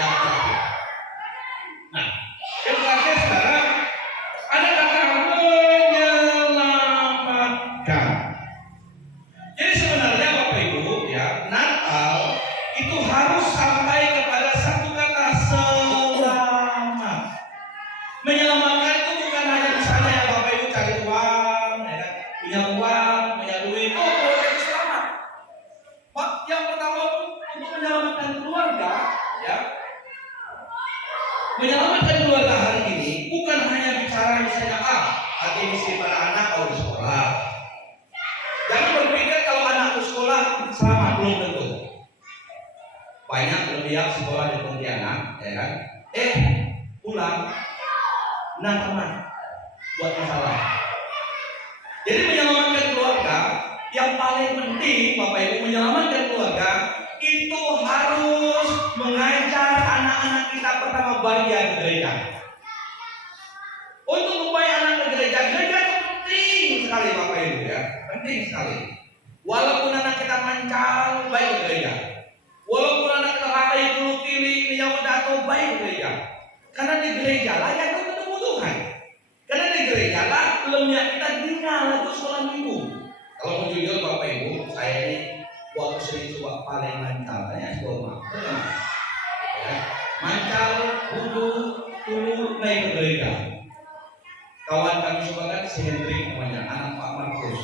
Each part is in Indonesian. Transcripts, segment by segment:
Yang terakhir. Nah, yang terakhir sekarang ada kata menyelamatkan. Jadi sebenarnya Bapak Ibu ya, Natal itu harus sampai kepada satu kata selamat. Menyelamatkan itu bukan hanya misalnya ya Bapak Ibu cari uang, ya kan? punya duit, oh keluarga itu selamat. Yang pertama untuk menyelamatkan keluarga, ya, menyelamatkan keluarga hari ini bukan hanya bicara misalnya hati misi para anak kalau di sekolah. Jangan berpikir kalau anak ke sekolah selamat, belum tentu. Banyak lihat sekolah di Pontianak, ya kan? Pulang, teman buat masalah. Jadi menyelamatkan keluarga, yang paling penting Bapak Ibu menyelamatkan keluarga itu harus mengajar anak-anak kita pertama bahagia ke gereja. Untuk membawa anak ke gereja itu penting sekali Bapak Ibu ya, penting sekali. Walaupun anak kita mancal, baik ke gereja. Walaupun anak kita lalai dulu kiri, yang jatuh, baik ke gereja. Karena di gereja lah yang ketemu Tuhan. Karena di gereja lah lemnya kita tinggal itu sekolah minggu. Kalau mau jujur Bapak Ibu, saya ini waktu sering coba paling mancal, hanya sekolah. Ya. Mancal, dulu naik ke gereja. Kawan kami semua kan si Hendrik namanya, anak Pak Markus.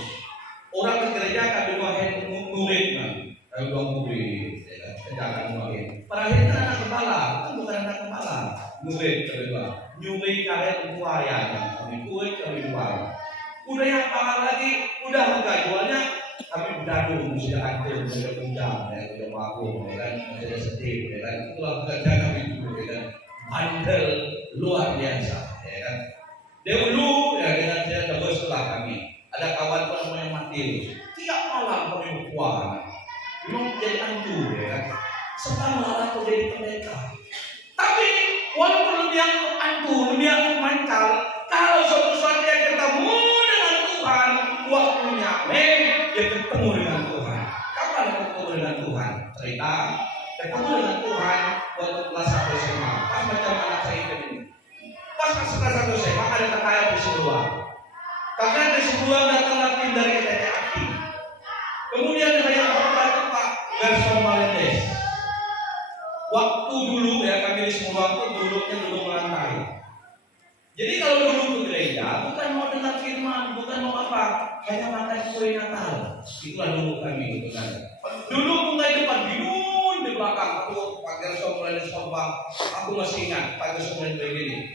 Orang ke gereja kami doain murid kan, kami doa murid, jangan doain. Pada akhirnya kan anak kepala, kan bukan anak kepala, murid kedua. Nyuri kalian tua ya, kami kuat kami dua. Udah yang mahal lagi, udah harga jualnya kami udah dulu, sudah atur, sudah undang, sudah mabuk, masih ada sedih, itulah kerja kami dulu, bandel luar biasa, ya kan. Dulu ya dengan saya double setelah kami ada kawan namanya Matius, tiap malam kami berpuasa, memang jadi antu, ya kan. Serta malah jadi pendeta. Tapi walaupun lebih aku antu, lebih aku mancal, kalau suatu saat dia ketemu dengan Tuhan, waktunya dia ketemu dengan Tuhan. Kapan ketemu dengan Tuhan? Cerita ketemu dengan Tuhan waktu kelas 1 SMA. Pas macam anak saya ini. Pas kelas 1 SMA ada kakak di sebuah. Kakak di sebuah datang tim dari TTAK. Kemudian yang keempat itu Pak Gerson Malendes. Waktu dulu ya kami di semua waktu duduknya duduk lantai. Jadi kalau duduk ke gereja bukan mau dengar firman, bukan mau apa, hanya makan kue Natal. Itulah dulu kami gitu kan. Dulu mulai depan bingung di belakang aku Pak Gerson Malendes sombong. Aku masih ingat Pak Gerson Malendes begini.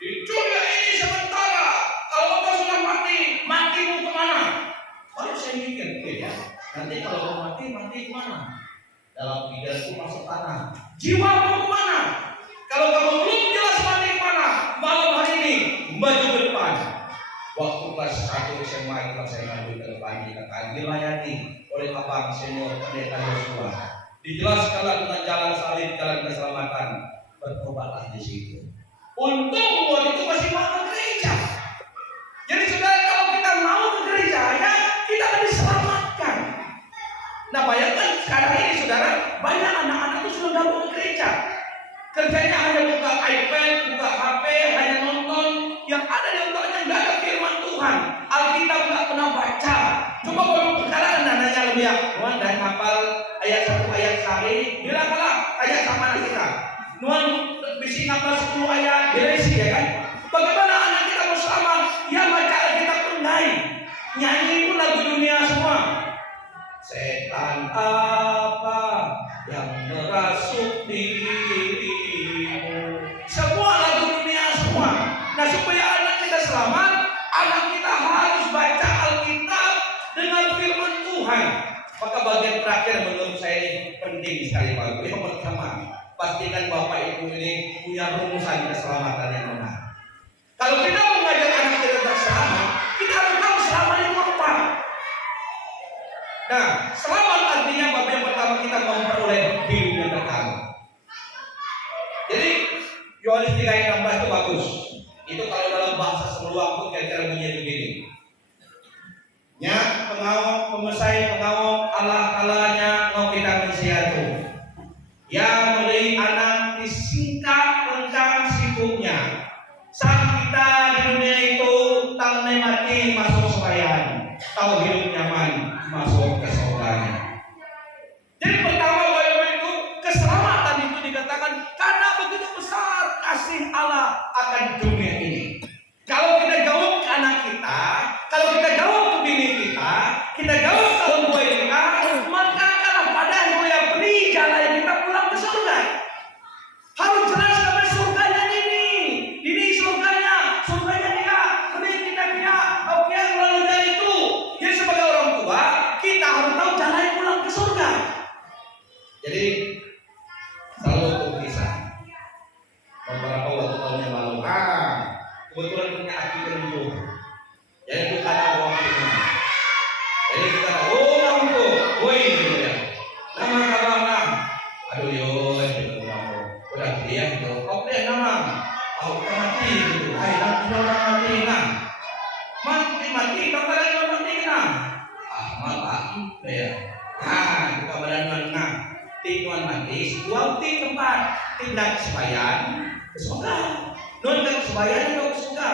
Diculik ini sementara. Kalau engkau sudah mati mau kemana? Baru saya mikir, ya. Nanti kalau mau mati kemana? Dalam pikiranku masuk tanah. Jiwa mau kemana? Kalau kamu belum jelas mati kemana, malam hari ini maju ke depan. Waktu kelas 1 SMA itu saya maju ke depan, akan dilayani oleh abang senior pendeta Yosua. Dijelaskanlah tentang jalan salib, jalan keselamatan. Bertobatlah di situ. Untung waktu itu masih mau ke gereja. Jadi saudara, kalau kita mau ke gereja, ya kita akan diselamatkan. Nah bayangkan sekarang ini saudara, banyak anak-anak itu sudah gabung ke gereja. Kerjanya hanya buka iPad, buka HP, hanya nonton. Yang ada di otaknya nggak ada firman Tuhan. Alkitab nggak pernah baca. Coba kalau sekarang nanya lebih ya, Tuhan dan hafal ayat 1 ayat sehari, bilanglah ayat sama anak kita. Tuhan bisa ngapal 10 ayat, diresi ya kan? Bagaimana anak kita mau selamat? Ya baca Alkitab pun naik. Nyanyi pun lagu dunia semua. Setan apa yang merasuk dirimu? Semua lagu dunia semua. Nah supaya anak kita selamat, anak kita harus baca Alkitab dengan firman Tuhan. Maka bagian terakhir menurut saya ini penting sekali Pak. Yang pertama, pastikan Bapak Ibu ini punya rumusan keselamatan yang benar. Kalau kita mau mengajak anak kita untuk selamat, kita harus tahu selamat itu apa. Nah, selamat artinya Bapak yang pertama kita memperoleh hidup yang kekal. Jadi Yohanes 3 ayat 16 itu bagus. Itu kalau dalam bahasa seluruh pun kira-kira bunyi begini. Nya pengawal pemesai pengawal Allah kalanya mau kita mensiatu. Ya beri anak mati masuk sembahyang, tahu hidup nyaman masuk ke surganya. Jadi pertama Bapak itu keselamatan itu dikatakan karena begitu besar kasih Allah akan dunia ini. Kalau kita jauh ke anak kita, kalau kita jauh ke bini kita jauh ke orang tua kita, maka kalau pada yang beri jalan kita pulang ke surga. Harus jelas sampai surganya ini surganya dia, beri kita dia. Oke, lalu dari itu, jadi sebagai orang tua kita harus tahu jalan pulang ke surga. Jadi selalu berkisah beberapa waktu tahun yang lalu, kebetulan punya aki keruntuh. Jadi bukan orang ini. Jadi kita orang itu, woi gitu ya. Nama kabar aduh yo, gitu kamu. Udah dia gitu. Oke nama, aku mati gitu. Hai nanti orang mati nah. Mati katakan mati nah. Mata ya. Kita berani nah. Tinuan mati, buang di tempat tindak sembahyang ke surga. Non ke sembahyang ke surga.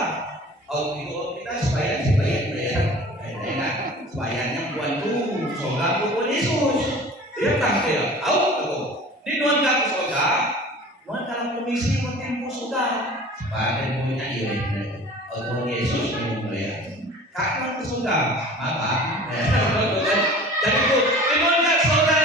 Oh itu kita sembahyang ya. Enak sembahyangnya buat tuh surga buat Yesus. Dia tak dia. Tahu. Di non ke surga, non dalam komisi mentempuh surga. Sebagai punya ini. Tuhan Yesus menyembah. Kapan ke surga? Apa? Jadi itu non ke surga.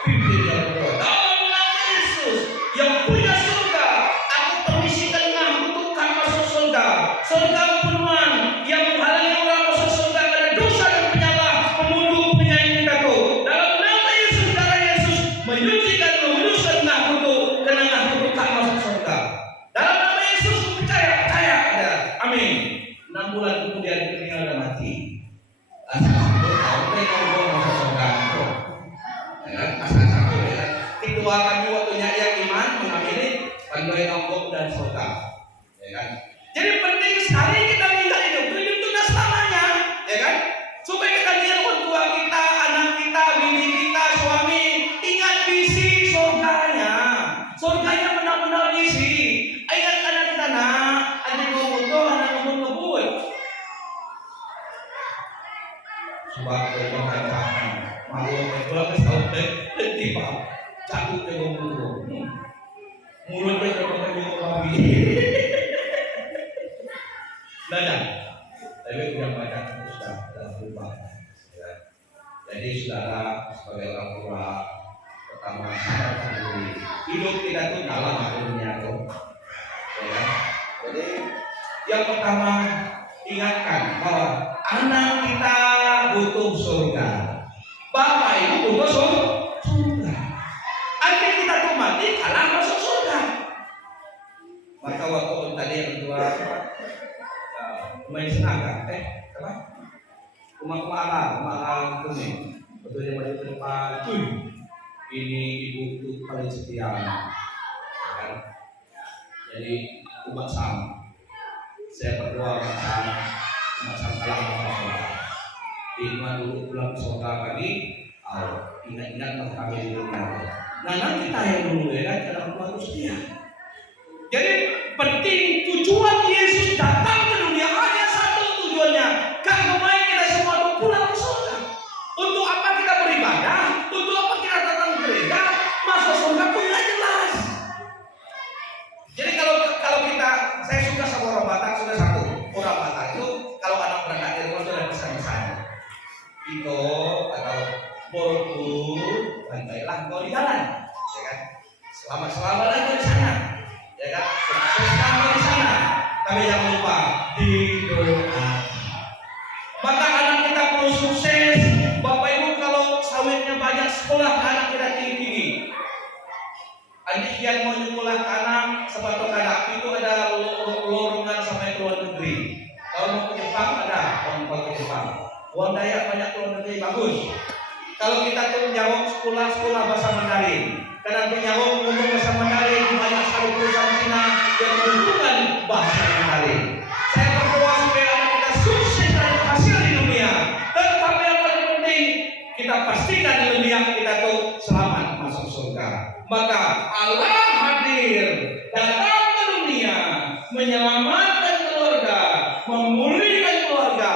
Pimpin yang kedua dalam nama Yesus yang punya surga, aku permisikan engkau untuk masuk surga. Surga penuhan yang menghalangi orang masuk surga karena dosa dan penyembah pembunuh penyanyi kita tuh. Dalam nama Yesus, darah Yesus menyucikan menguduskan engkau untuk karena engkau untuk masuk surga. Dalam nama Yesus percaya ada. Amin. 6 bulan kemudian meninggal dan mati. Asal satu tahun mereka masuk surga. Kedua kami waktunya yang iman mengamini panduan Allah dan surga, ya kan? Jadi penting sekali kita minta hidup itu sudah selamanya, ya kan? Supaya kita lihat orang tua kita, anak kita, bini kita, suami ingat visi surganya benar-benar visi. Ingat anak kita ada ngomong ada ngomong ngebut. Sebab kita katakan malu kalau kita tiba jatuh ke bawah mulutnya terpakai babi. Nada, tapi udah banyak sudah berubah. Jadi saudara sebagai orang tua pertama sadarkan diri hidup kita tuh dalam dunia tuh. Ya. Jadi yang pertama ingatkan bahwa anak kita butuh surga. Bapak ibu butuh surga. Akhirnya kita tuh mati kalah masuk surga. Maka waktu tadi yang kedua main senaga, apa? Rumah itu nih, betul yang pada depan. Ini ibu itu paling setia, kan? Jadi umat sama. Saya berdoa umat sama kalah masuk surga. Iman dulu pulang ke surga lagi, ingat-ingat kami di dunia. Nah nanti tanya dulu ya kan, karena Allah itu setia. Jadi penting tujuan Yesus datang ke dunia hanya satu tujuannya, karena kita semua itu pulang ke surga. Untuk apa kita beribadah? Untuk apa kita datang ke gereja? Masuk surga pun nggak jelas. Jadi kalau kita, saya suka sama orang Batak sudah satu. Orang Batak itu kalau anak berangkat dari rumah sudah pesan-pesan. Itu atau boroku baiklah kau di jalan, ya kan? Selamat lagi di sana, ya kan? Selamat di sana. Tapi jangan lupa di doa. Maka anak kita perlu sukses. Bapak Ibu kalau sawitnya banyak sekolah anak kita tinggi. Adik yang mau sekolah anak sepatu anak itu ada lorongan sampai ke luar negeri. Kalau mau ke Jepang ada orang ke Jepang. Uang Dayak banyak luar negeri bagus. Kalau kita tuh menjawab sekolah bahasa Mandarin, karena menjawab ngomong bahasa Mandarin banyak sekali perusahaan Cina yang menentukan bahasa Mandarin. Saya berdoa supaya anak kita sukses dan berhasil di dunia. Tetapi yang paling penting kita pastikan di dunia kita tuh selamat masuk surga. Maka Allah hadir datang ke dunia menyelamatkan memulihkan keluarga,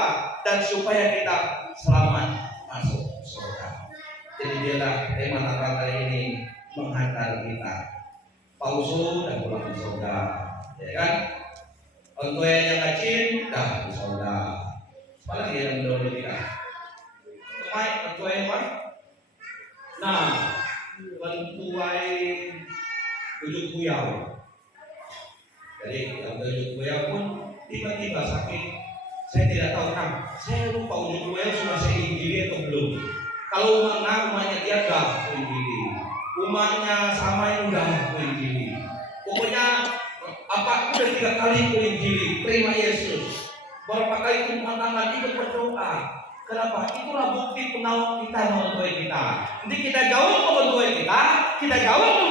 dan supaya kita selamat masuk surga. Jadi dialah tema Natal kali ini, menghantar kita pauso dan pulang di surga, ya kan? Orang tua yang kecil dah di surga. Apalagi yang mendahului kita. Kemai orang tua yang apa? Nah, orang tua tujuh kuyau. Jadi yang tujuh kuyau pun tiba-tiba sakit. Saya tidak tahu kan. Saya lupa tujuh kuyau sudah saya injili atau belum. Kalau rumahnya dia dah injili. Rumahnya sama yang udah injili. Pokoknya apa udah 3 kali injili. Terima Yesus. Berapa kali tumpang tangan ikut berdoa. Kenapa? Itulah bukti penolong kita, orang tua kita. Nanti kita jauh ke orang tua kita jauh ke